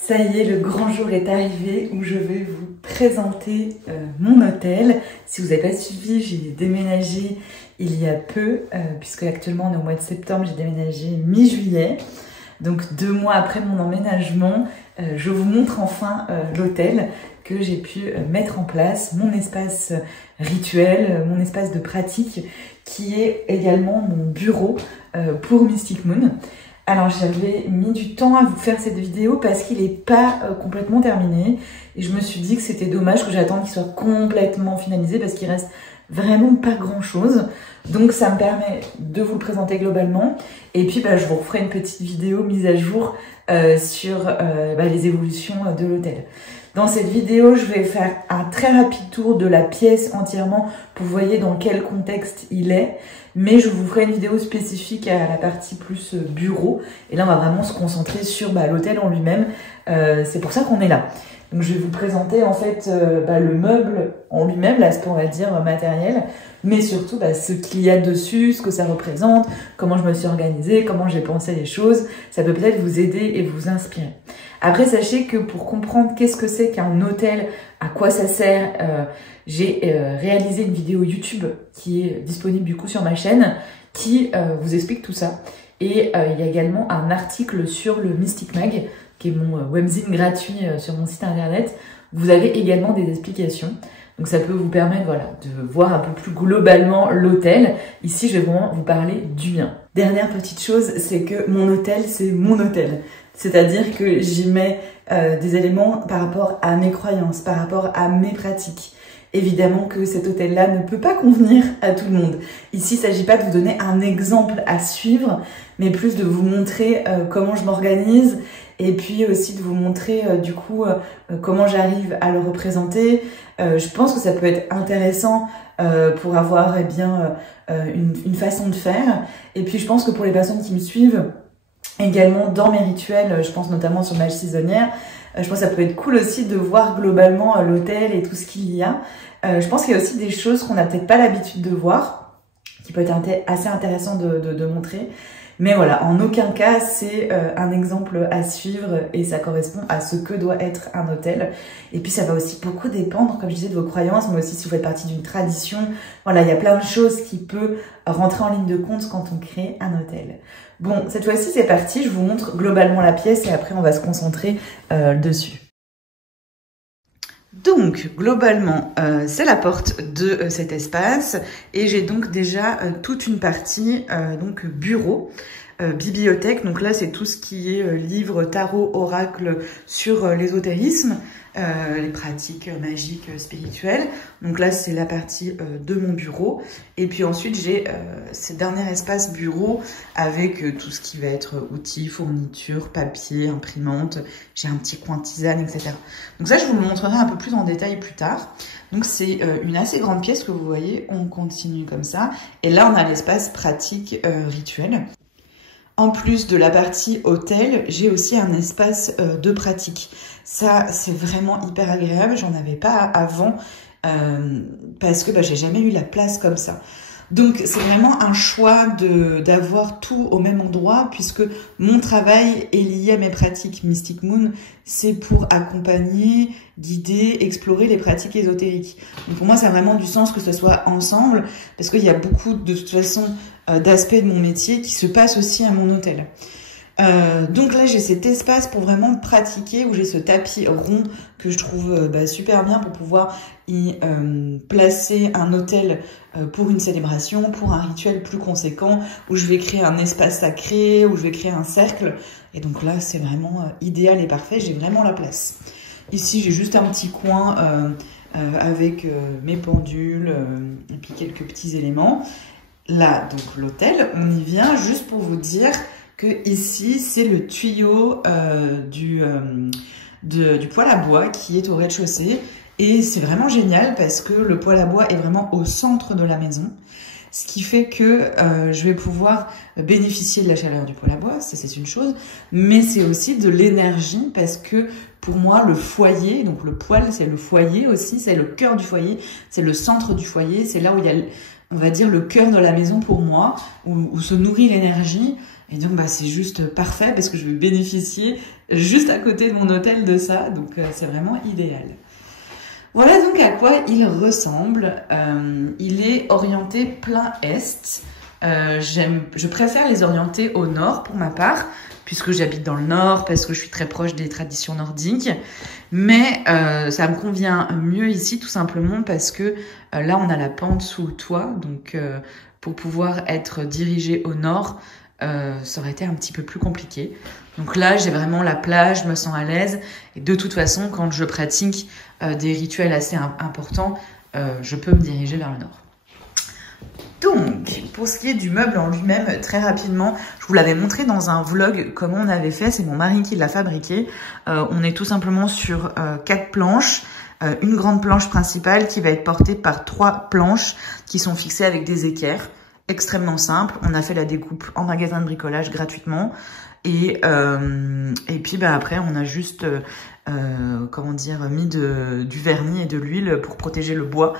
Ça y est, le grand jour est arrivé où je vais vous présenter mon hôtel. Si vous n'avez pas suivi, j'ai déménagé il y a peu, puisque actuellement on est au mois de septembre, j'ai déménagé mi-juillet. Donc 2 mois après mon emménagement, je vous montre enfin l'hôtel que j'ai pu mettre en place, mon espace rituel, mon espace de pratique, qui est également mon bureau pour Mystic Moon. Alors j'avais mis du temps à vous faire cette vidéo parce qu'il n'est pas complètement terminé et je me suis dit que c'était dommage que j'attende qu'il soit complètement finalisé parce qu'il reste vraiment pas grand chose. Donc ça me permet de vous le présenter globalement et puis je vous referai une petite vidéo mise à jour sur les évolutions de l'hôtel. Dans cette vidéo, je vais faire un très rapide tour de la pièce entièrement pour que vous voyez dans quel contexte il est. Mais je vous ferai une vidéo spécifique à la partie plus bureau. Et là, on va vraiment se concentrer sur l'hôtel en lui-même. C'est pour ça qu'on est là. Donc, je vais vous présenter en fait le meuble en lui-même, l'aspect on va dire matériel, mais surtout ce qu'il y a dessus, ce que ça représente, comment je me suis organisée, comment j'ai pensé les choses. Ça peut peut-être vous aider et vous inspirer. Après, sachez que pour comprendre qu'est-ce que c'est qu'un hôtel, à quoi ça sert, j'ai réalisé une vidéo YouTube qui est disponible du coup sur ma chaîne qui vous explique tout ça. Et il y a également un article sur le Mystic Mag, qui est mon webzine gratuit sur mon site internet. Vous avez également des explications. Donc ça peut vous permettre de voir un peu plus globalement l'hôtel. Ici, je vais vraiment vous parler du mien. Dernière petite chose, c'est que mon hôtel, c'est mon hôtel. C'est-à-dire que j'y mets des éléments par rapport à mes croyances, par rapport à mes pratiques. Évidemment que cet hôtel-là ne peut pas convenir à tout le monde. Ici, il ne s'agit pas de vous donner un exemple à suivre, mais plus de vous montrer comment je m'organise et puis aussi de vous montrer comment j'arrive à le représenter. Je pense que ça peut être intéressant pour avoir une façon de faire. Et puis je pense que pour les personnes qui me suivent, également dans mes rituels, je pense notamment sur Magie Saisonnière, je pense que ça peut être cool aussi de voir globalement l'hôtel et tout ce qu'il y a. Je pense qu'il y a aussi des choses qu'on n'a peut-être pas l'habitude de voir, qui peut être assez intéressant de montrer. Mais voilà, en aucun cas, c'est un exemple à suivre et ça correspond à ce que doit être un hôtel. Et puis ça va aussi beaucoup dépendre, comme je disais, de vos croyances, mais aussi si vous faites partie d'une tradition. Voilà, il y a plein de choses qui peuvent rentrer en ligne de compte quand on crée un hôtel. Bon, cette fois-ci, c'est parti. Je vous montre globalement la pièce et après, on va se concentrer dessus. Donc, globalement, c'est la porte de cet espace et j'ai donc déjà toute une partie bureau, bibliothèque. Donc là, c'est tout ce qui est livre, tarot, oracle sur l'ésotérisme, les pratiques magiques, spirituelles. Donc là, c'est la partie de mon bureau. Et puis ensuite, j'ai ce dernier espace bureau avec tout ce qui va être outils, fournitures, papier, imprimante. J'ai un petit coin tisane, etc. Donc ça, je vous le montrerai un peu plus en détail plus tard. Donc c'est une assez grande pièce que vous voyez. On continue comme ça. Et là, on a l'espace pratique rituel. En plus de la partie hôtel, j'ai aussi un espace de pratique. Ça, c'est vraiment hyper agréable. J'en avais pas avant parce que j'ai jamais eu la place comme ça. Donc, c'est vraiment un choix d'avoir tout au même endroit puisque mon travail est lié à mes pratiques. Mystic Moon, c'est pour accompagner, guider, explorer les pratiques ésotériques. Donc, pour moi, ça a vraiment du sens que ce soit ensemble parce qu'il y a beaucoup, de toute façon, d'aspects de mon métier qui se passent aussi à mon hôtel. Donc là, j'ai cet espace pour vraiment pratiquer où j'ai ce tapis rond que je trouve super bien pour pouvoir y placer un hôtel pour une célébration, pour un rituel plus conséquent, où je vais créer un espace sacré, où je vais créer un cercle. Et donc là, c'est vraiment idéal et parfait. J'ai vraiment la place. Ici, j'ai juste un petit coin avec mes pendules et puis quelques petits éléments. Là, donc l'hôtel, on y vient juste pour vous dire que ici, c'est le tuyau du poêle à bois qui est au rez-de-chaussée. Et c'est vraiment génial parce que le poêle à bois est vraiment au centre de la maison. Ce qui fait que je vais pouvoir bénéficier de la chaleur du poêle à bois, ça c'est une chose. Mais c'est aussi de l'énergie parce que pour moi, le foyer, donc le poêle, c'est le foyer aussi, c'est le cœur du foyer, c'est le centre du foyer, c'est là où il y a on va dire, le cœur de la maison pour moi, où se nourrit l'énergie. Et donc, bah, c'est juste parfait parce que je vais bénéficier juste à côté de mon hôtel de ça. Donc, c'est vraiment idéal. Voilà donc à quoi il ressemble. Il est orienté plein est. Je préfère les orienter au nord pour ma part, puisque j'habite dans le nord, parce que je suis très proche des traditions nordiques. Mais ça me convient mieux ici, tout simplement parce que là, on a la pente sous le toit. Donc, pour pouvoir être dirigé au nord, ça aurait été un petit peu plus compliqué. Donc là, j'ai vraiment la plage, je me sens à l'aise. Et de toute façon, quand je pratique des rituels assez importants, je peux me diriger vers le nord. Donc, pour ce qui est du meuble en lui-même, très rapidement, je vous l'avais montré dans un vlog comment on avait fait. C'est mon mari qui l'a fabriqué. On est tout simplement sur 4 planches. Une grande planche principale qui va être portée par 3 planches qui sont fixées avec des équerres. Extrêmement simple. On a fait la découpe en magasin de bricolage gratuitement. Et puis bah, après, on a juste comment dire, mis du vernis et de l'huile pour protéger le bois.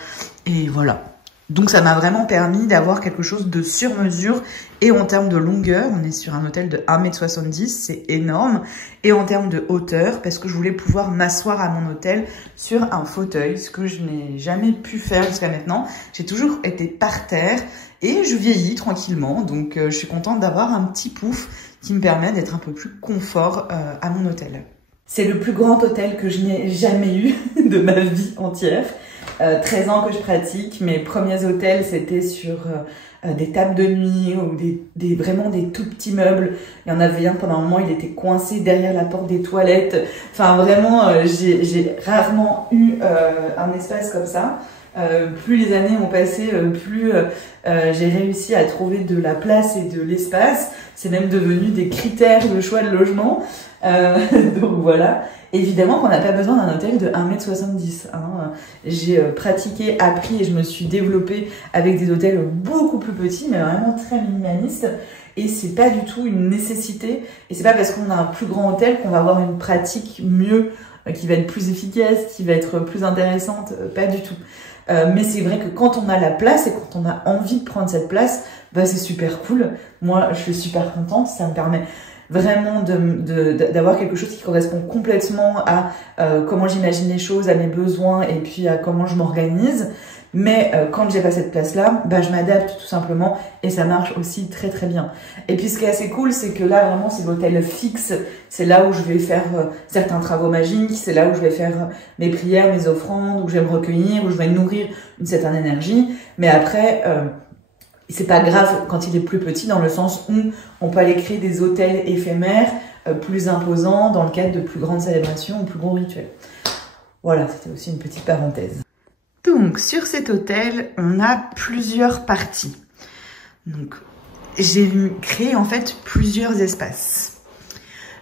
Et voilà. Donc ça m'a vraiment permis d'avoir quelque chose de sur mesure. Et en termes de longueur, on est sur un hôtel de 1,70 m, c'est énorme. Et en termes de hauteur, parce que je voulais pouvoir m'asseoir à mon hôtel sur un fauteuil, ce que je n'ai jamais pu faire jusqu'à maintenant. J'ai toujours été par terre et je vieillis tranquillement. Donc je suis contente d'avoir un petit pouf qui me permet d'être un peu plus confort à mon hôtel. C'est le plus grand hôtel que je n'ai jamais eu de ma vie entière. 13 ans que je pratique. Mes premiers hôtels, c'était sur des tables de nuit ou vraiment des tout petits meubles. Il y en avait un pendant un moment, il était coincé derrière la porte des toilettes. Enfin, vraiment, j'ai rarement eu un espace comme ça. Plus les années ont passé, plus j'ai réussi à trouver de la place et de l'espace. C'est même devenu des critères de choix de logement. Donc voilà. Évidemment qu'on n'a pas besoin d'un hôtel de 1,70 m. Hein. J'ai pratiqué, appris et je me suis développée avec des hôtels beaucoup plus petits, mais vraiment très minimalistes. Et c'est pas du tout une nécessité. Et c'est pas parce qu'on a un plus grand hôtel qu'on va avoir une pratique mieux, qui va être plus efficace, qui va être plus intéressante. Pas du tout. Mais c'est vrai que quand on a la place et quand on a envie de prendre cette place, bah c'est super cool. Moi, je suis super contente. Ça me permet vraiment d'avoir quelque chose qui correspond complètement à comment j'imagine les choses, à mes besoins et puis à comment je m'organise. Mais quand j'ai pas cette place-là, bah, je m'adapte tout simplement et ça marche aussi très très bien. Et puis ce qui est assez cool, c'est que là vraiment c'est l'hôtel fixe. C'est là où je vais faire certains travaux magiques, c'est là où je vais faire mes prières, mes offrandes, où je vais me recueillir, où je vais nourrir une certaine énergie. Mais après, c'est pas grave quand il est plus petit dans le sens où on peut aller créer des hôtels éphémères plus imposants dans le cadre de plus grandes célébrations ou plus gros rituels. Voilà, c'était aussi une petite parenthèse. Donc, sur cet hôtel, on a plusieurs parties. Donc, j'ai créé en fait plusieurs espaces.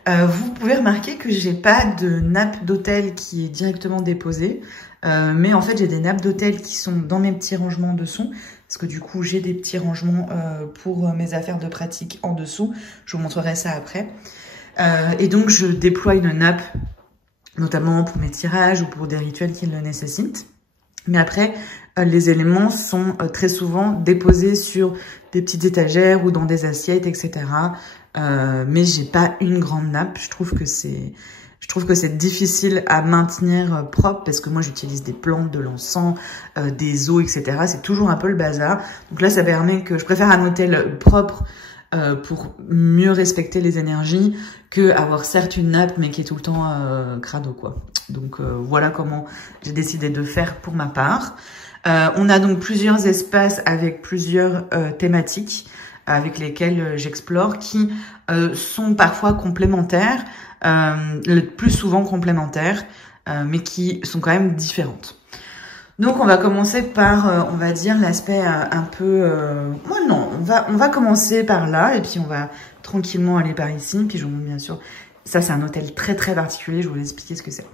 Vous pouvez remarquer que j'ai pas de nappe d'hôtel qui est directement déposée, mais en fait j'ai des nappes d'hôtel qui sont dans mes petits rangements dessous, parce que du coup j'ai des petits rangements pour mes affaires de pratique en dessous. Je vous montrerai ça après. Et donc je déploie une nappe, notamment pour mes tirages ou pour des rituels qui le nécessitent. Mais après, les éléments sont très souvent déposés sur des petites étagères ou dans des assiettes, etc. Mais j'ai pas une grande nappe. Je trouve que c'est difficile à maintenir propre parce que moi j'utilise des plantes, de l'encens, des eaux, etc. C'est toujours un peu le bazar. Donc là, ça permet que je préfère un hôtel propre pour mieux respecter les énergies que avoir certes une nappe mais qui est tout le temps crado quoi. Donc voilà comment j'ai décidé de faire pour ma part. On a donc plusieurs espaces avec plusieurs thématiques avec lesquelles j'explore qui sont parfois complémentaires, le plus souvent complémentaires, mais qui sont quand même différentes. Donc on va commencer par, on va dire, l'aspect un peu... non, on va commencer par là et puis on va tranquillement aller par ici. Puis je vous montre bien sûr, ça c'est un hôtel très très particulier, je vais vous expliquer ce que c'est.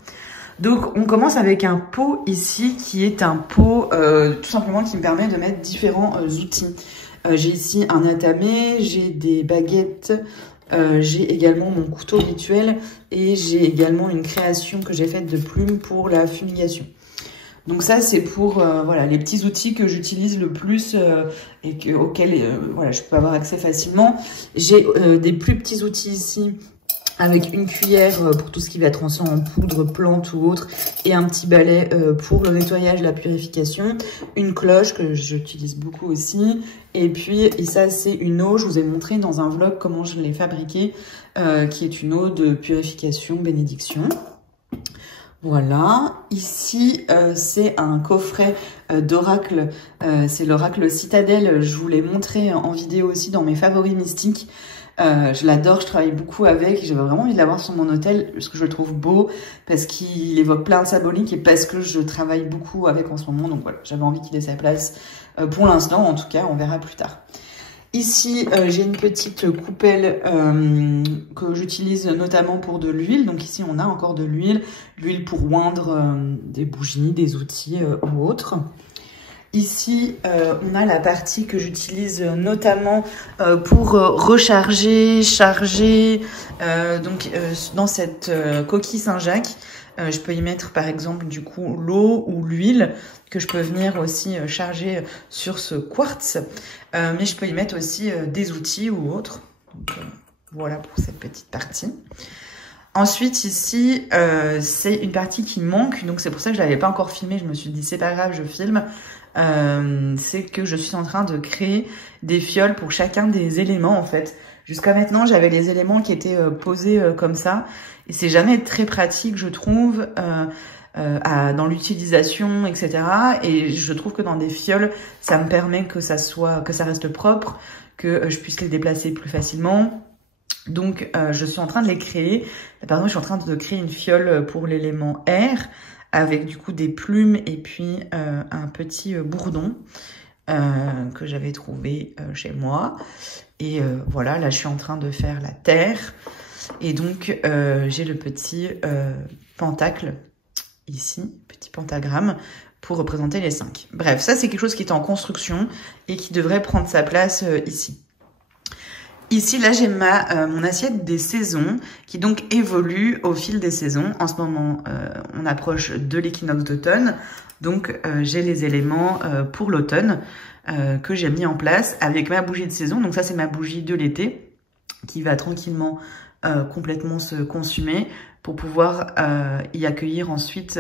Donc on commence avec un pot ici qui est un pot tout simplement qui me permet de mettre différents outils. J'ai ici un atamé, j'ai des baguettes, j'ai également mon couteau rituel et j'ai également une création que j'ai faite de plumes pour la fumigation. Donc ça, c'est pour voilà, les petits outils que j'utilise le plus et auxquels voilà, je peux avoir accès facilement. J'ai des plus petits outils ici avec une cuillère pour tout ce qui va être en poudre, plante ou autre, et un petit balai pour le nettoyage, la purification, une cloche que j'utilise beaucoup aussi, et puis et ça c'est une eau, je vous ai montré dans un vlog comment je l'ai fabriquée, qui est une eau de purification bénédiction. Voilà, ici c'est un coffret d'oracle, c'est l'oracle Citadelle, je vous l'ai montré en vidéo aussi dans mes favoris mystiques. Je l'adore, je travaille beaucoup avec, j'avais vraiment envie de l'avoir sur mon hôtel parce que je le trouve beau, parce qu'il évoque plein de symboliques et parce que je travaille beaucoup avec en ce moment, donc voilà, j'avais envie qu'il ait sa place pour l'instant, en tout cas, on verra plus tard. Ici, j'ai une petite coupelle que j'utilise notamment pour de l'huile. Donc ici, on a encore de l'huile pour oindre des bougies, des outils ou autres. Ici, on a la partie que j'utilise notamment pour recharger, charger. Dans cette coquille Saint-Jacques, je peux y mettre par exemple du coup l'eau ou l'huile que je peux venir aussi charger sur ce quartz. Mais je peux y mettre aussi des outils ou autres. Donc, voilà pour cette petite partie. Ensuite ici, c'est une partie qui manque. Donc c'est pour ça que je ne l'avais pas encore filmé. Je me suis dit c'est pas grave, je filme. C'est que je suis en train de créer des fioles pour chacun des éléments en fait. Jusqu'à maintenant, j'avais les éléments qui étaient posés comme ça. Et c'est jamais très pratique, je trouve, dans l'utilisation, etc. Et je trouve que dans des fioles, ça me permet que ça reste propre, que je puisse les déplacer plus facilement. Donc, je suis en train de les créer. Par exemple, je suis en train de créer une fiole pour l'élément air, avec du coup des plumes et puis un petit bourdon que j'avais trouvé chez moi. Et voilà, là, je suis en train de faire la terre. Et donc, j'ai le petit pentacle ici, petit pentagramme, pour représenter les 5. Bref, ça, c'est quelque chose qui est en construction et qui devrait prendre sa place ici. Ici, là, j'ai mon assiette des saisons qui donc évolue au fil des saisons. En ce moment, on approche de l'équinoxe d'automne. Donc, j'ai les éléments pour l'automne que j'ai mis en place avec ma bougie de saison. Donc ça, c'est ma bougie de l'été qui va tranquillement complètement se consumer pour pouvoir y accueillir ensuite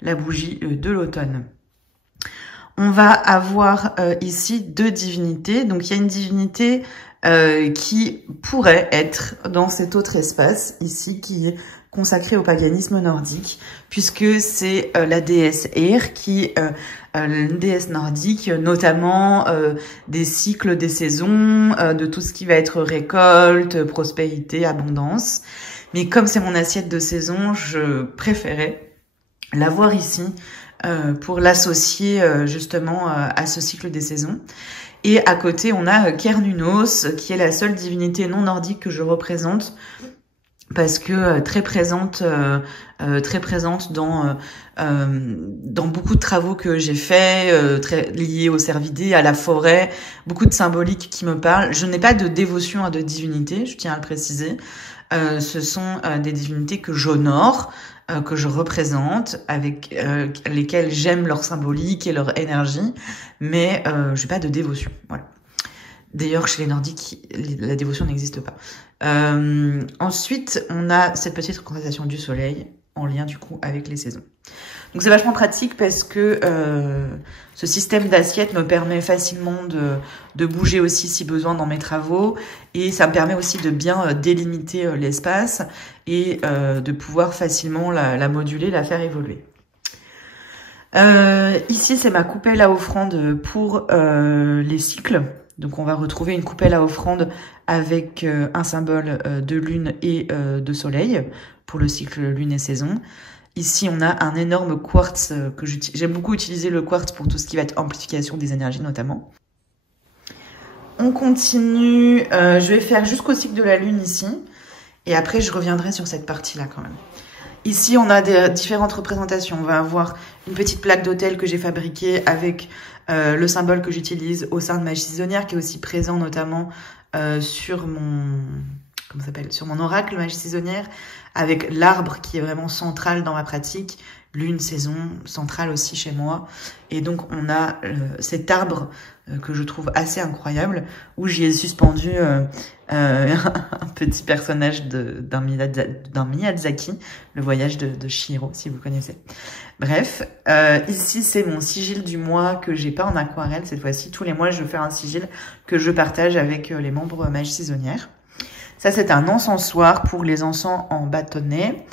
la bougie de l'automne. On va avoir ici 2 divinités. Donc, il y a une divinité qui pourrait être dans cet autre espace ici qui est consacré au paganisme nordique, puisque c'est la déesse Eir qui est une déesse nordique, notamment des cycles, des saisons, de tout ce qui va être récolte, prospérité, abondance. Mais comme c'est mon assiette de saison, je préférais l'avoir ici pour l'associer justement à ce cycle des saisons. Et à côté, on a Cernunnos, qui est la seule divinité non nordique que je représente, parce que très présente dans beaucoup de travaux que j'ai faits, très liés aux cervidés, à la forêt, beaucoup de symboliques qui me parlent. Je n'ai pas de dévotion à de divinités, je tiens à le préciser. Ce sont des divinités que j'honore, que je représente, avec lesquelles j'aime leur symbolique et leur énergie, mais je n'ai pas de dévotion. Voilà. D'ailleurs, chez les Nordiques, la dévotion n'existe pas. Ensuite, on a cette petite représentation du soleil en lien du coup avec les saisons. Donc c'est vachement pratique parce que ce système d'assiette me permet facilement de bouger aussi si besoin dans mes travaux, et ça me permet aussi de bien délimiter l'espace et de pouvoir facilement la moduler, la faire évoluer. Ici, c'est ma coupelle à offrande pour les cycles. Donc on va retrouver une coupelle à offrande avec un symbole de lune et de soleil pour le cycle lune et saison. Ici, on a un énorme quartz que j'aime beaucoup utiliser le quartz pour tout ce qui va être amplification des énergies notamment. On continue, je vais faire jusqu'au cycle de la lune ici, et après je reviendrai sur cette partie-là quand même. Ici, on a différentes représentations. On va avoir une petite plaque d'autel que j'ai fabriquée avec le symbole que j'utilise au sein de ma saisonnière, qui est aussi présent notamment sur comment ça s'appelle, sur mon oracle magie saisonnière, avec l'arbre qui est vraiment central dans ma pratique, lune, saison, centrale aussi chez moi. Et donc on a cet arbre que je trouve assez incroyable, où j'y ai suspendu un petit personnage d'un Miyazaki, le voyage de Chihiro, si vous connaissez. Bref, ici c'est mon sigil du mois que j'ai pas en aquarelle cette fois-ci. Tous les mois je vais faire un sigil que je partage avec les membres magie saisonnière. Ça c'est un encensoir pour les encens en bâtonnet.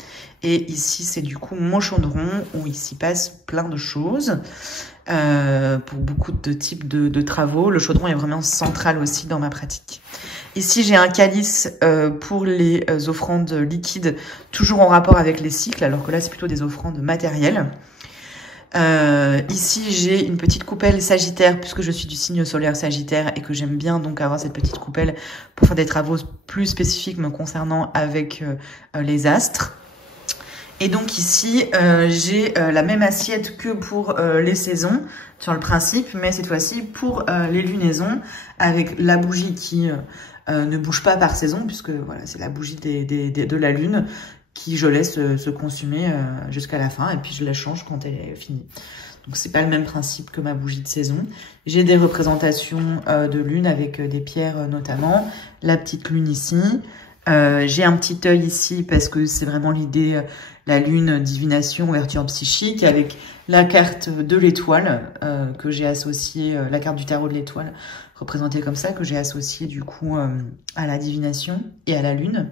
Et ici, c'est du coup mon chaudron où il s'y passe plein de choses pour beaucoup de types de travaux. Le chaudron est vraiment central aussi dans ma pratique. Ici, j'ai un calice pour les offrandes liquides, toujours en rapport avec les cycles, alors que là, c'est plutôt des offrandes matérielles. Ici, j'ai une petite coupelle sagittaire, puisque je suis du signe solaire sagittaire et que j'aime bien donc avoir cette petite coupelle pour faire des travaux plus spécifiques me concernant avec les astres. Et donc ici, j'ai la même assiette que pour les saisons, sur le principe, mais cette fois-ci pour les lunaisons, avec la bougie qui ne bouge pas par saison, puisque voilà, c'est la bougie de la lune qui je laisse se consumer jusqu'à la fin, et puis je la change quand elle est finie. Donc c'est pas le même principe que ma bougie de saison. J'ai des représentations de lune avec des pierres notamment, la petite lune ici. J'ai un petit œil ici parce que c'est vraiment l'idée, la lune, divination, ouverture psychique, avec la carte de l'étoile que j'ai associée, la carte du tarot de l'étoile, représentée comme ça, que j'ai associée du coup à la divination et à la lune,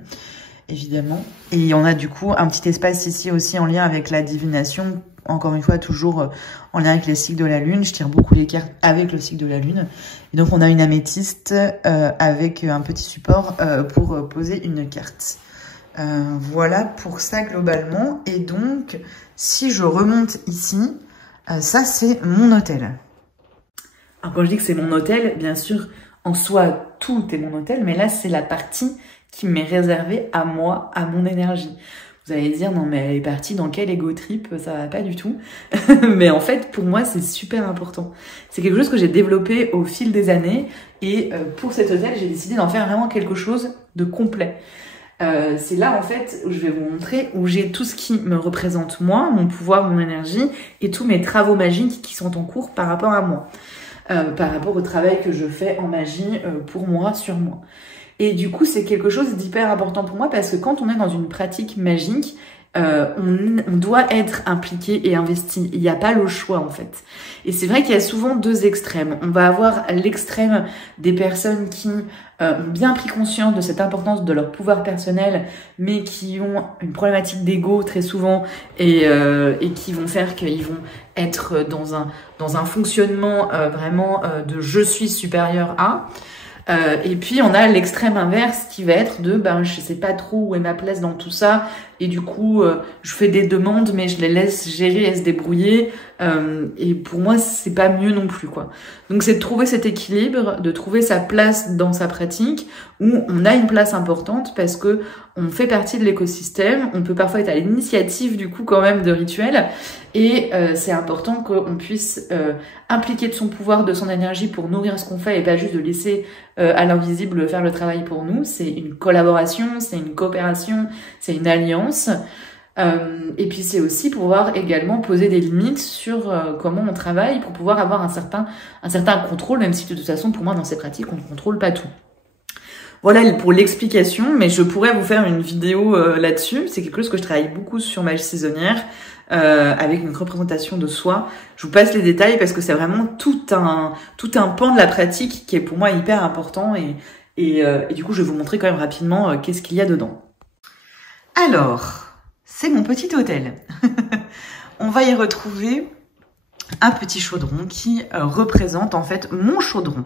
évidemment. Et on a du coup un petit espace ici aussi en lien avec la divination, encore une fois toujours en lien avec les cycles de la lune. Je tire beaucoup les cartes avec le cycle de la lune. Et donc on a une améthyste avec un petit support pour poser une carte. Voilà pour ça globalement. Et donc si je remonte ici, ça c'est mon hôtel. Alors quand je dis que c'est mon hôtel, bien sûr en soi tout est mon hôtel, mais là c'est la partie qui m'est réservée à moi, à mon énergie. Vous allez dire, non mais elle est partie dans quel ego trip, ça va pas du tout. Mais en fait, pour moi, c'est super important. C'est quelque chose que j'ai développé au fil des années. Et pour cet hôtel, j'ai décidé d'en faire vraiment quelque chose de complet. C'est là, en fait, où je vais vous montrer, où j'ai tout ce qui me représente moi, mon pouvoir, mon énergie, et tous mes travaux magiques qui sont en cours par rapport à moi. Par rapport au travail que je fais en magie pour moi, sur moi. Et du coup, c'est quelque chose d'hyper important pour moi parce que quand on est dans une pratique magique, on doit être impliqué et investi. Il n'y a pas le choix, en fait. Et c'est vrai qu'il y a souvent deux extrêmes. On va avoir l'extrême des personnes qui ont bien pris conscience de cette importance de leur pouvoir personnel, mais qui ont une problématique d'ego très souvent et qui vont faire qu'ils vont être dans un fonctionnement vraiment de « je suis supérieur à ». Et puis on a l'extrême inverse qui va être de je sais pas trop où est ma place dans tout ça et du coup je fais des demandes mais je les laisse gérer et se débrouiller et pour moi c'est pas mieux non plus quoi. Donc c'est de trouver cet équilibre, de trouver sa place dans sa pratique où on a une place importante parce que on fait partie de l'écosystème, on peut parfois être à l'initiative du coup quand même de rituels et c'est important qu'on puisse impliquer de son pouvoir, de son énergie pour nourrir ce qu'on fait et pas juste de laisser à l'invisible faire le travail pour nous. C'est une collaboration, c'est une coopération, c'est une alliance. Et puis c'est aussi pouvoir également poser des limites sur comment on travaille pour pouvoir avoir un certain contrôle, même si de toute façon pour moi dans ces pratiques on ne contrôle pas tout. Voilà pour l'explication, mais je pourrais vous faire une vidéo là-dessus. C'est quelque chose que je travaille beaucoup sur magie saisonnière, avec une représentation de soi. Je vous passe les détails parce que c'est vraiment tout un pan de la pratique qui est pour moi hyper important et du coup je vais vous montrer quand même rapidement qu'est-ce qu'il y a dedans. Alors, c'est mon petit hôtel. On va y retrouver un petit chaudron qui représente en fait mon chaudron.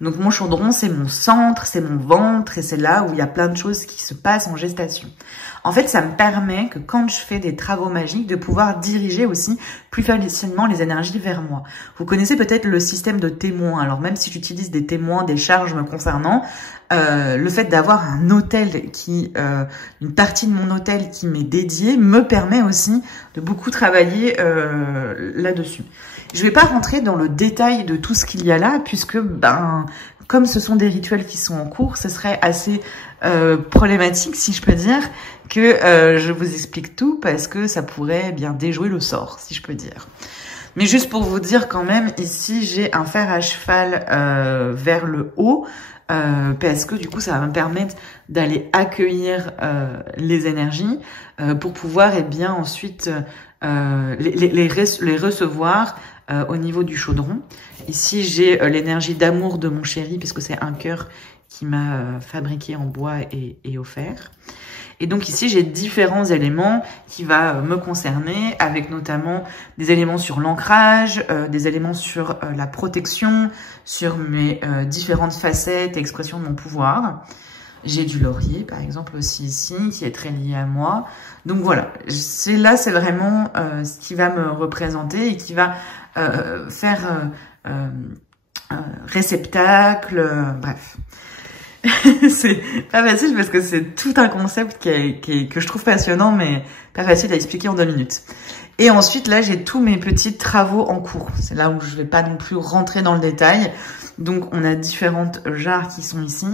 Donc mon chaudron, c'est mon centre, c'est mon ventre et c'est là où il y a plein de choses qui se passent en gestation. En fait, ça me permet que quand je fais des travaux magiques, de pouvoir diriger aussi plus facilement les énergies vers moi. Vous connaissez peut-être le système de témoins. Alors même si j'utilise des témoins, des charges me concernant, le fait d'avoir un hôtel une partie de mon hôtel qui m'est dédiée me permet aussi de beaucoup travailler là-dessus. Je vais pas rentrer dans le détail de tout ce qu'il y a là, puisque comme ce sont des rituels qui sont en cours, ce serait assez problématique, si je peux dire, que je vous explique tout parce que ça pourrait bien déjouer le sort, si je peux dire. Mais juste pour vous dire quand même, ici j'ai un fer à cheval vers le haut parce que du coup ça va me permettre d'aller accueillir les énergies pour pouvoir bien ensuite les recevoir au niveau du chaudron. Ici j'ai l'énergie d'amour de mon chéri puisque c'est un cœur qui m'a fabriqué en bois et offert. Et donc ici, j'ai différents éléments qui vont me concerner, avec notamment des éléments sur l'ancrage, des éléments sur la protection, sur mes différentes facettes et expressions de mon pouvoir. J'ai du laurier, par exemple, aussi ici, qui est très lié à moi. Donc voilà, c'est vraiment ce qui va me représenter et qui va faire réceptacle, bref. C'est pas facile parce que c'est tout un concept que je trouve passionnant, mais pas facile à expliquer en 2 minutes. Et ensuite, là, j'ai tous mes petits travaux en cours. C'est là où je vais pas non plus rentrer dans le détail. Donc, on a différentes jarres qui sont ici,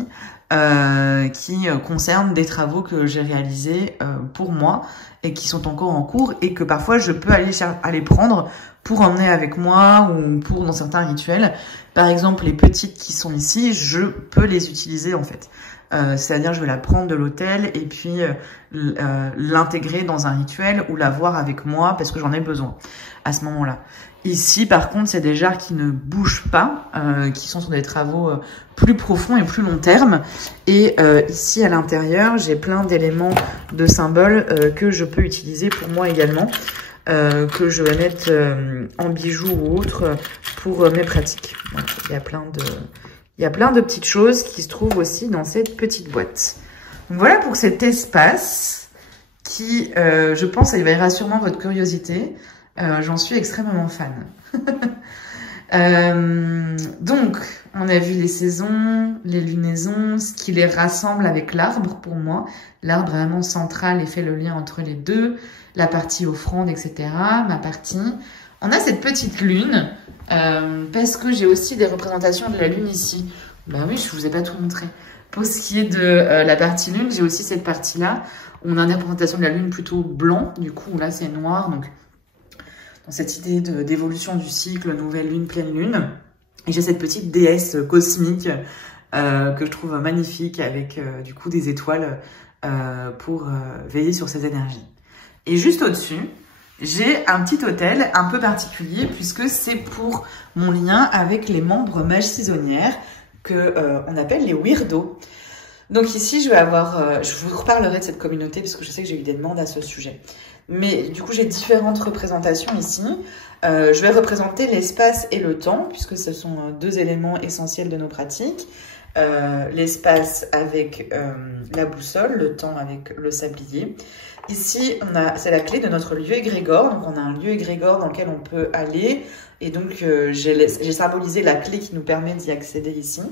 qui concernent des travaux que j'ai réalisés pour moi et qui sont encore en cours et que parfois je peux aller prendre pour emmener avec moi ou pour dans certains rituels. Par exemple, les petites qui sont ici, je peux les utiliser en fait. C'est-à-dire, je vais la prendre de l'hôtel et puis l'intégrer dans un rituel ou la voir avec moi parce que j'en ai besoin à ce moment-là. Ici, par contre, c'est des jarres qui ne bougent pas, qui sont sur des travaux plus profonds et plus long terme. Et ici, à l'intérieur, j'ai plein d'éléments de symboles que je peux utiliser pour moi également, que je vais mettre en bijoux ou autre pour mes pratiques. Donc, il y a plein de petites choses qui se trouvent aussi dans cette petite boîte. Donc, voilà pour cet espace qui, je pense, éveillera sûrement votre curiosité. J'en suis extrêmement fan. Donc, on a vu les saisons, les lunaisons, ce qui les rassemble avec l'arbre pour moi. L'arbre vraiment central et fait le lien entre les deux. La partie offrande, etc. Ma partie. On a cette petite lune parce que j'ai aussi des représentations de la lune ici. Ben oui, je vous ai pas tout montré. Pour ce qui est de la partie lune, j'ai aussi cette partie-là. On a une représentation de la lune plutôt blanc. Du coup, là, c'est noir. Donc, dans cette idée d'évolution du cycle, nouvelle lune, pleine lune. Et j'ai cette petite déesse cosmique que je trouve magnifique avec du coup des étoiles pour veiller sur ces énergies. Et juste au-dessus, j'ai un petit autel un peu particulier puisque c'est pour mon lien avec les membres mages saisonnières que on appelle les weirdos. Donc ici, je vais avoir, je vous reparlerai de cette communauté parce que je sais que j'ai eu des demandes à ce sujet. Mais du coup, j'ai différentes représentations ici. Je vais représenter l'espace et le temps, puisque ce sont 2 éléments essentiels de nos pratiques. L'espace avec la boussole, le temps avec le sablier. Ici, c'est la clé de notre lieu égrégore. Donc, on a un lieu égrégore dans lequel on peut aller. Et donc, j'ai symbolisé la clé qui nous permet d'y accéder ici.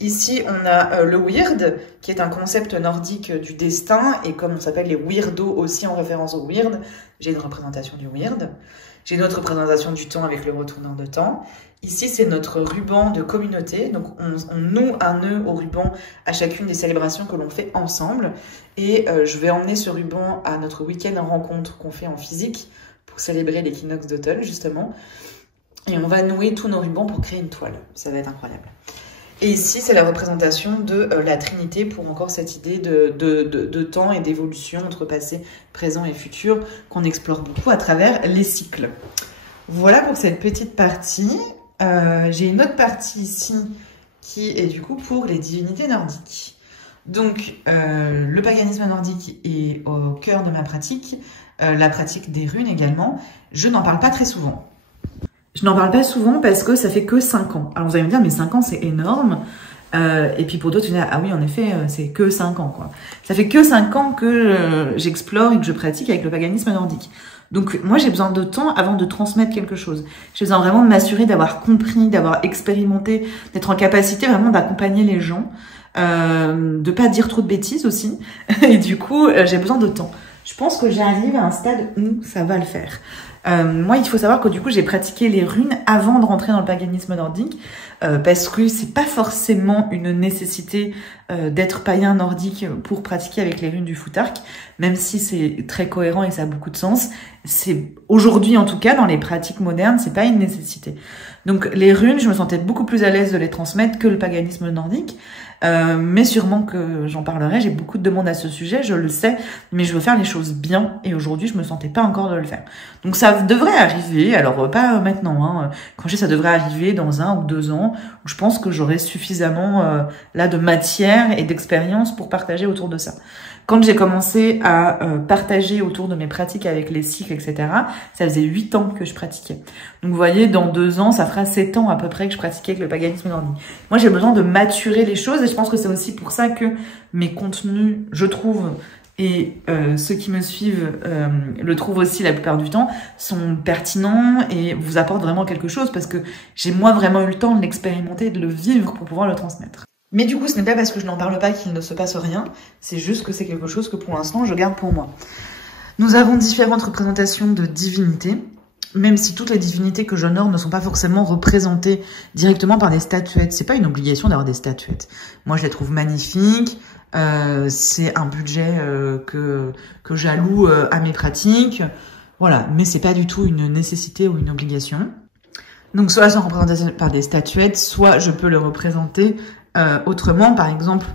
Ici, on a le weird, qui est un concept nordique du destin. Et comme on s'appelle les weirdos aussi en référence au weird, j'ai une représentation du weird. J'ai une autre représentation du temps avec le retourneur de temps. Ici, c'est notre ruban de communauté. Donc, on noue un nœud au ruban à chacune des célébrations que l'on fait ensemble. Et je vais emmener ce ruban à notre week-end en rencontre qu'on fait en physique pour célébrer l'équinoxe d'automne, justement. Et on va nouer tous nos rubans pour créer une toile. Ça va être incroyable. Et ici, c'est la représentation de la Trinité pour encore cette idée de temps et d'évolution entre passé, présent et futur qu'on explore beaucoup à travers les cycles. Voilà pour cette petite partie. J'ai une autre partie ici qui est du coup pour les divinités nordiques. Donc, le paganisme nordique est au cœur de ma pratique, la pratique des runes également. Je n'en parle pas très souvent. Je n'en parle pas souvent parce que ça fait que 5 ans. Alors vous allez me dire, mais 5 ans c'est énorme. Et puis pour d'autres, tu dis, ah oui, en effet, c'est que 5 ans, quoi. Ça fait que 5 ans que j'explore et que je pratique avec le paganisme nordique. Donc moi, j'ai besoin de temps avant de transmettre quelque chose. J'ai besoin vraiment de m'assurer d'avoir compris, d'avoir expérimenté, d'être en capacité vraiment d'accompagner les gens, de pas dire trop de bêtises aussi. Et du coup, j'ai besoin de temps. Je pense que j'arrive à un stade où ça va le faire. Moi, il faut savoir que du coup, j'ai pratiqué les runes avant de rentrer dans le paganisme nordique, parce que c'est pas forcément une nécessité d'être païen nordique pour pratiquer avec les runes du Futhark, même si c'est très cohérent et ça a beaucoup de sens. C'est aujourd'hui, en tout cas, dans les pratiques modernes, c'est pas une nécessité. Donc, les runes, je me sentais beaucoup plus à l'aise de les transmettre que le paganisme nordique. Mais sûrement que j'en parlerai, j'ai beaucoup de demandes à ce sujet, je le sais, mais je veux faire les choses bien, et aujourd'hui je me sentais pas encore de le faire. Donc ça devrait arriver, alors pas maintenant, hein. Quand je dis ça devrait arriver dans 1 ou 2 ans, où je pense que j'aurai suffisamment là de matière et d'expérience pour partager autour de ça. Quand j'ai commencé à partager autour de mes pratiques avec les cycles, etc., ça faisait 8 ans que je pratiquais. Donc vous voyez, dans 2 ans, ça fera 7 ans à peu près que je pratiquais avec le paganisme nordique. Moi, j'ai besoin de maturer les choses et je pense que c'est aussi pour ça que mes contenus, je trouve, et ceux qui me suivent le trouvent aussi la plupart du temps, sont pertinents et vous apportent vraiment quelque chose parce que j'ai moi vraiment eu le temps de l'expérimenter et de le vivre pour pouvoir le transmettre. Mais du coup, ce n'est pas parce que je n'en parle pas qu'il ne se passe rien, c'est juste que c'est quelque chose que pour l'instant, je garde pour moi. Nous avons différentes représentations de divinités, même si toutes les divinités que j'honore ne sont pas forcément représentées directement par des statuettes. C'est pas une obligation d'avoir des statuettes. Moi, je les trouve magnifiques. C'est un budget que j'alloue à mes pratiques. Voilà, mais c'est pas du tout une nécessité ou une obligation. Donc, soit elles sont représentées par des statuettes, soit je peux le représenter autrement. Par exemple,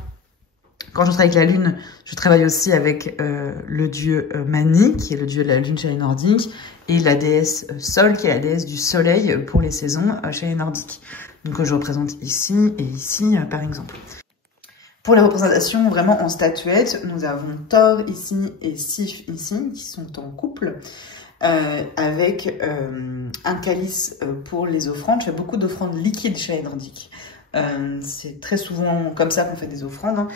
quand je travaille avec la lune, je travaille aussi avec le dieu Mani, qui est le dieu de la lune chez les nordiques, et la déesse Sol, qui est la déesse du soleil pour les saisons chez les nordiques. Donc je représente ici et ici, par exemple. Pour les représentations vraiment en statuette, nous avons Thor ici et Sif ici, qui sont en couple, avec un calice pour les offrandes. Je fais beaucoup d'offrandes liquides chez les nordiques. C'est très souvent comme ça qu'on fait des offrandes,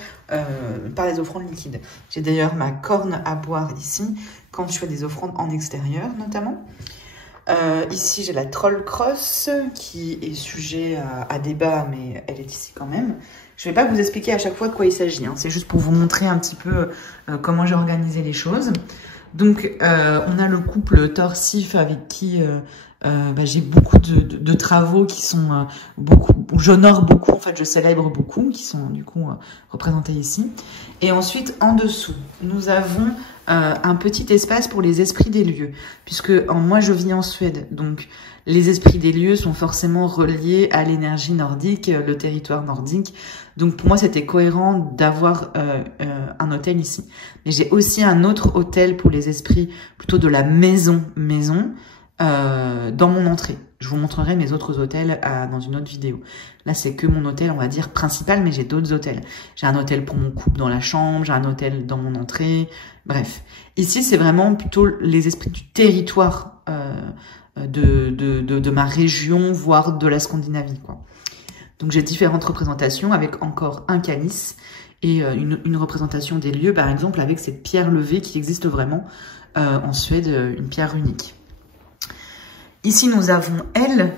par les offrandes liquides. J'ai d'ailleurs ma corne à boire ici, quand je fais des offrandes en extérieur notamment. Ici j'ai la troll cross qui est sujet à débat, mais elle est ici quand même. Je ne vais pas vous expliquer à chaque fois de quoi il s'agit, hein. C'est juste pour vous montrer un petit peu comment j'ai organisé les choses. Donc on a le couple Thor-Sif avec qui j'ai beaucoup de travaux qui sont où j'honore beaucoup, en fait je célèbre beaucoup, qui sont du coup représentés ici. Et ensuite en dessous, nous avons un petit espace pour les esprits des lieux, puisque moi je vis en Suède, donc les esprits des lieux sont forcément reliés à l'énergie nordique, le territoire nordique. Donc pour moi c'était cohérent d'avoir un hôtel ici. Mais j'ai aussi un autre hôtel pour les esprits plutôt de la maison dans mon entrée. Je vous montrerai mes autres hôtels dans une autre vidéo. Là, c'est que mon hôtel, on va dire, principal, mais j'ai d'autres hôtels. J'ai un hôtel pour mon couple dans la chambre, j'ai un hôtel dans mon entrée, bref. Ici, c'est vraiment plutôt les esprits du territoire de ma région, voire de la Scandinavie, quoi. Donc, j'ai différentes représentations avec encore un calice et une représentation des lieux, par exemple, avec cette pierre levée qui existe vraiment en Suède, une pierre unique. Ici, nous avons Elle,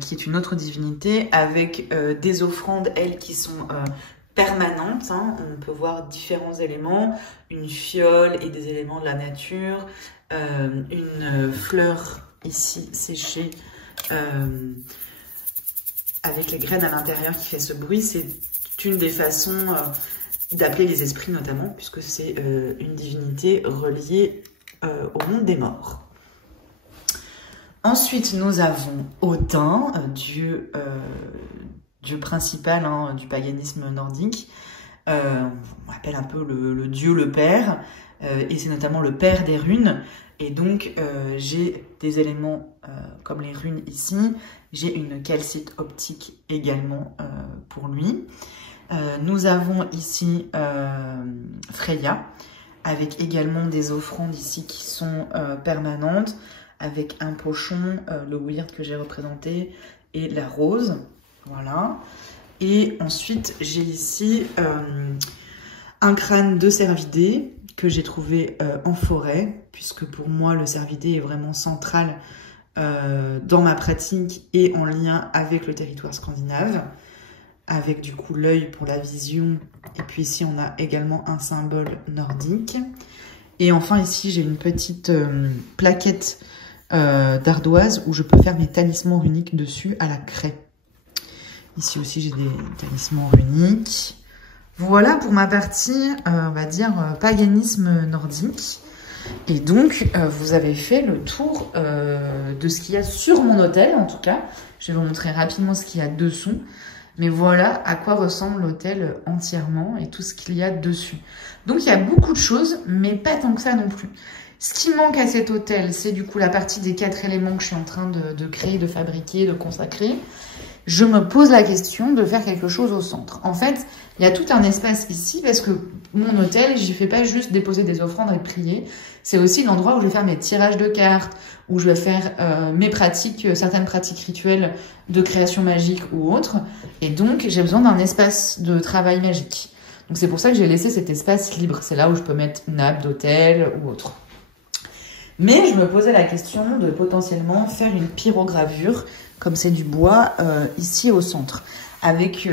qui est une autre divinité, avec des offrandes, elles, qui sont permanentes. Hein. On peut voir différents éléments, une fiole et des éléments de la nature, une fleur ici séchée, avec les graines à l'intérieur qui fait ce bruit. C'est une des façons d'appeler les esprits notamment, puisque c'est une divinité reliée au monde des morts. Ensuite, nous avons Odin, dieu principal du paganisme nordique. On appelle un peu le dieu, le père, et c'est notamment le père des runes. Et donc, j'ai des éléments comme les runes ici. J'ai une calcite optique également pour lui. Nous avons ici Freya, avec également des offrandes ici qui sont permanentes, avec un pochon, le weird que j'ai représenté, et la rose, voilà. Et ensuite, j'ai ici un crâne de cervidé que j'ai trouvé en forêt, puisque pour moi, le cervidé est vraiment central dans ma pratique et en lien avec le territoire scandinave, avec du coup l'œil pour la vision, et puis ici, on a également un symbole nordique. Et enfin, ici, j'ai une petite plaquette d'ardoise où je peux faire mes talismans runiques dessus à la craie. Ici aussi, j'ai des talismans runiques. Voilà pour ma partie, on va dire, paganisme nordique. Et donc, vous avez fait le tour de ce qu'il y a sur mon hôtel, en tout cas. Je vais vous montrer rapidement ce qu'il y a dessous. Mais voilà à quoi ressemble l'hôtel entièrement et tout ce qu'il y a dessus. Donc, il y a beaucoup de choses, mais pas tant que ça non plus. Ce qui manque à cet hôtel, c'est du coup la partie des 4 éléments que je suis en train de créer, de fabriquer, de consacrer. Je me pose la question de faire quelque chose au centre. En fait, il y a tout un espace ici parce que mon hôtel, j'y fais pas juste déposer des offrandes et prier. C'est aussi l'endroit où je vais faire mes tirages de cartes, où je vais faire mes pratiques, certaines pratiques rituelles de création magique ou autres. Et donc, j'ai besoin d'un espace de travail magique. Donc, c'est pour ça que j'ai laissé cet espace libre. C'est là où je peux mettre une nappe d'hôtel ou autre. Mais je me posais la question de potentiellement faire une pyrogravure, comme c'est du bois, ici au centre. Avec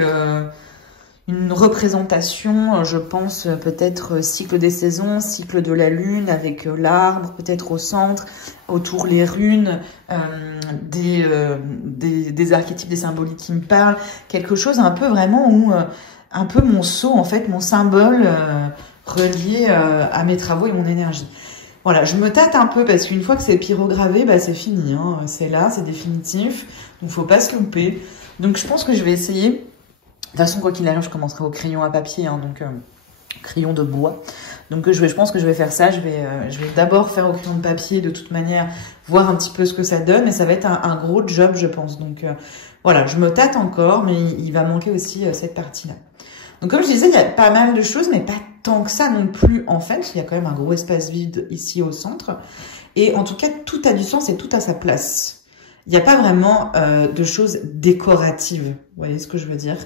une représentation, je pense, peut-être cycle des saisons, cycle de la lune, avec l'arbre, peut-être au centre, autour les runes, des archétypes, des symboliques qui me parlent. Quelque chose un peu vraiment où, un peu mon sceau, en fait, mon symbole relié à mes travaux et mon énergie. Voilà, je me tâte un peu parce qu'une fois que c'est pyrogravé, bah c'est fini, hein. C'est là, c'est définitif, donc faut pas se louper. Donc je pense que je vais essayer. De toute façon, quoi qu'il arrive, je commencerai au crayon à papier, hein, donc crayon de bois. Donc je pense que je vais faire ça. Je vais d'abord faire au crayon de papier, de toute manière, voir un petit peu ce que ça donne, mais ça va être un gros job, je pense. Donc voilà, je me tâte encore, mais il va manquer aussi cette partie-là. Donc comme je disais, il y a pas mal de choses, mais pas tant que ça non plus en fait. Il y a quand même un gros espace vide ici au centre. Et en tout cas, tout a du sens et tout a sa place. Il n'y a pas vraiment de choses décoratives. Vous voyez ce que je veux dire?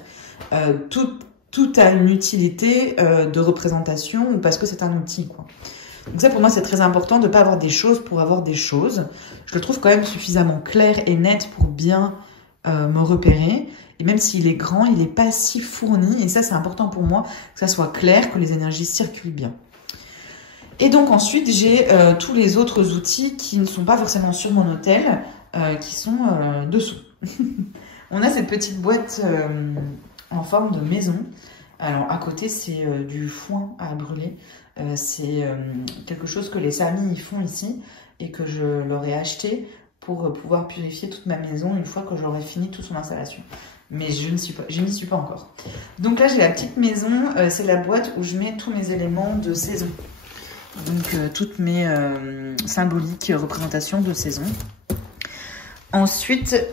Tout a une utilité de représentation ou parce que c'est un outil, quoi. Donc ça, pour moi, c'est très important de ne pas avoir des choses pour avoir des choses. Je le trouve quand même suffisamment clair et net pour bien me repérer. Et même s'il est grand, il n'est pas si fourni. Et ça, c'est important pour moi, que ça soit clair, que les énergies circulent bien. Et donc ensuite, j'ai tous les autres outils qui ne sont pas forcément sur mon hôtel, qui sont dessous. On a cette petite boîte en forme de maison. Alors à côté, c'est du foin à brûler. C'est quelque chose que les Samis font ici et que je leur ai acheté pour pouvoir purifier toute ma maison une fois que j'aurai fini toute son installation. Mais je n'y suis pas encore. Donc là, j'ai la petite maison. C'est la boîte où je mets tous mes éléments de saison. Donc toutes mes symboliques représentations de saison. Ensuite,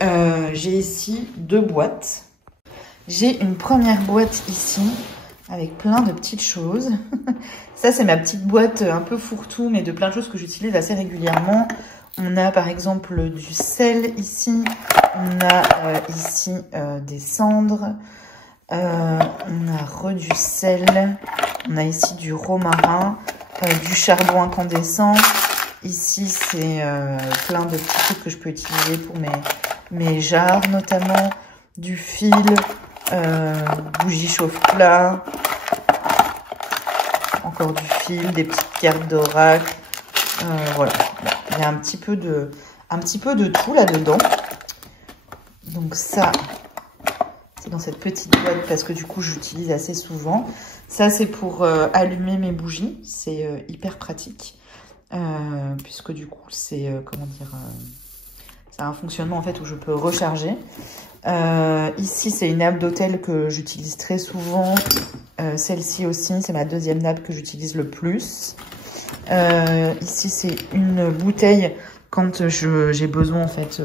j'ai ici 2 boîtes. J'ai une première boîte ici avec plein de petites choses. Ça, c'est ma petite boîte un peu fourre-tout, mais de plein de choses que j'utilise assez régulièrement. On a par exemple du sel ici. On a ici des cendres. On a du sel. On a ici du romarin, du charbon incandescent. Ici, c'est plein de petits trucs que je peux utiliser pour mes jarres, notamment du fil, bougie chauffe-plat, encore du fil, des petites cartes d'oracle. Voilà, il y a un petit peu de tout là-dedans. Donc ça, c'est dans cette petite boîte parce que du coup, j'utilise assez souvent. Ça, c'est pour allumer mes bougies. C'est hyper pratique. Puisque du coup, c'est, c'est un fonctionnement en fait où je peux recharger. Ici, c'est une nappe d'hôtel que j'utilise très souvent. Celle-ci aussi, c'est la deuxième nappe que j'utilise le plus. Ici, c'est une bouteille quand j'ai besoin en fait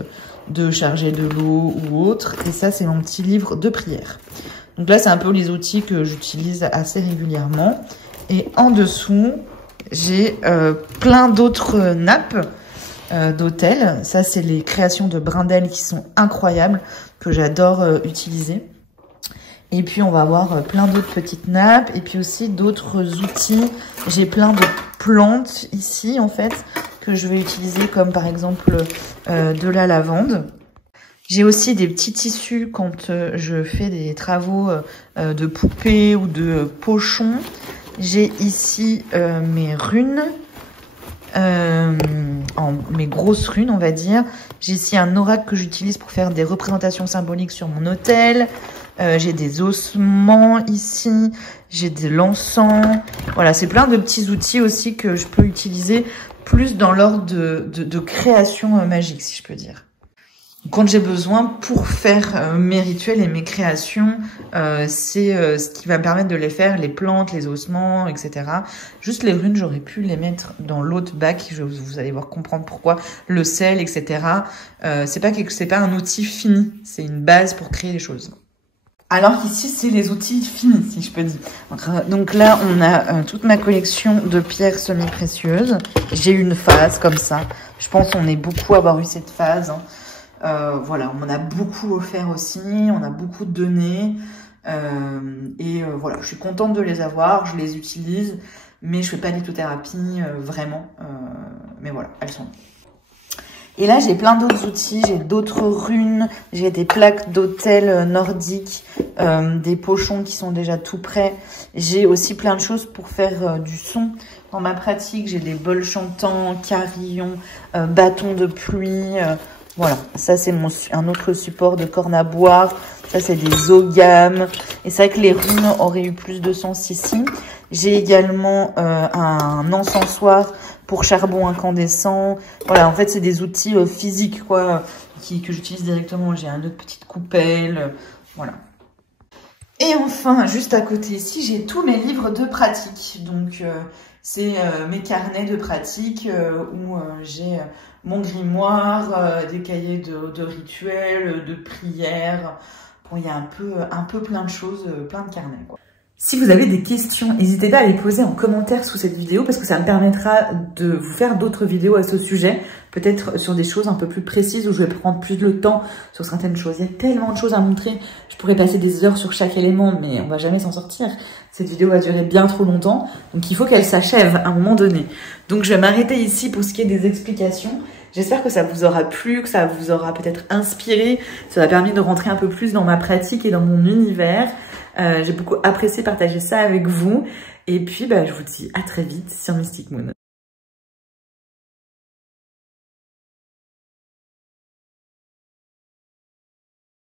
de charger de l'eau ou autre. Et ça, c'est mon petit livre de prière. Donc là, c'est un peu les outils que j'utilise assez régulièrement. Et en dessous, j'ai plein d'autres nappes d'hôtel. Ça, c'est les créations de Brindel qui sont incroyables, que j'adore utiliser. Et puis, on va avoir plein d'autres petites nappes et puis aussi d'autres outils. J'ai plein de plantes ici, en fait, que je vais utiliser comme par exemple de la lavande. J'ai aussi des petits tissus quand je fais des travaux de poupées ou de pochons. J'ai ici mes runes en mes grosses runes, on va dire. J'ai ici un oracle que j'utilise pour faire des représentations symboliques sur mon autel. J'ai des ossements ici, j'ai de l'encens. Voilà, c'est plein de petits outils aussi que je peux utiliser plus dans l'ordre de création magique, si je peux dire. Quand j'ai besoin pour faire mes rituels et mes créations, c'est ce qui va me permettre de les faire, les plantes, les ossements, etc. Juste les runes, j'aurais pu les mettre dans l'autre bac, vous allez voir comprendre pourquoi, le sel, etc. C'est pas un outil fini, c'est une base pour créer les choses. Alors qu'ici, c'est les outils finis, si je peux dire. Donc là, on a toute ma collection de pierres semi-précieuses. J'ai une phase comme ça. Je pense qu'on est beaucoup à avoir eu cette phase, hein. Voilà, on m'en a beaucoup offert aussi, on a beaucoup donné. Voilà, je suis contente de les avoir, je les utilise, mais je fais pas lithothérapie vraiment. Mais voilà, elles sont. Et là, j'ai plein d'autres outils, j'ai d'autres runes, j'ai des plaques d'autel nordiques, des pochons qui sont déjà tout prêts. J'ai aussi plein de choses pour faire du son dans ma pratique. J'ai des bols chantants, carillons, bâtons de pluie. Voilà, ça c'est un autre support de corne à boire. Ça c'est des ogames. Et c'est vrai que les runes auraient eu plus de sens ici. J'ai également un encensoir pour charbon incandescent. Voilà, en fait c'est des outils physiques quoi, que j'utilise directement. J'ai une autre petite coupelle, voilà. Et enfin, juste à côté ici, j'ai tous mes livres de pratique. Donc c'est mes carnets de pratique où j'ai mon grimoire, des cahiers de rituels, de prières. Bon, il y a un peu plein de choses, plein de carnets, quoi. Si vous avez des questions, n'hésitez pas à les poser en commentaire sous cette vidéo parce que ça me permettra de vous faire d'autres vidéos à ce sujet, peut-être sur des choses un peu plus précises où je vais prendre plus le temps sur certaines choses. Il y a tellement de choses à montrer, je pourrais passer des heures sur chaque élément, mais on va jamais s'en sortir. Cette vidéo va durer bien trop longtemps, donc il faut qu'elle s'achève à un moment donné. Donc je vais m'arrêter ici pour ce qui est des explications. J'espère que ça vous aura plu, que ça vous aura peut-être inspiré, ça m'a permis de rentrer un peu plus dans ma pratique et dans mon univers. J'ai beaucoup apprécié partager ça avec vous. Et puis, je vous dis à très vite sur Mystic Moon.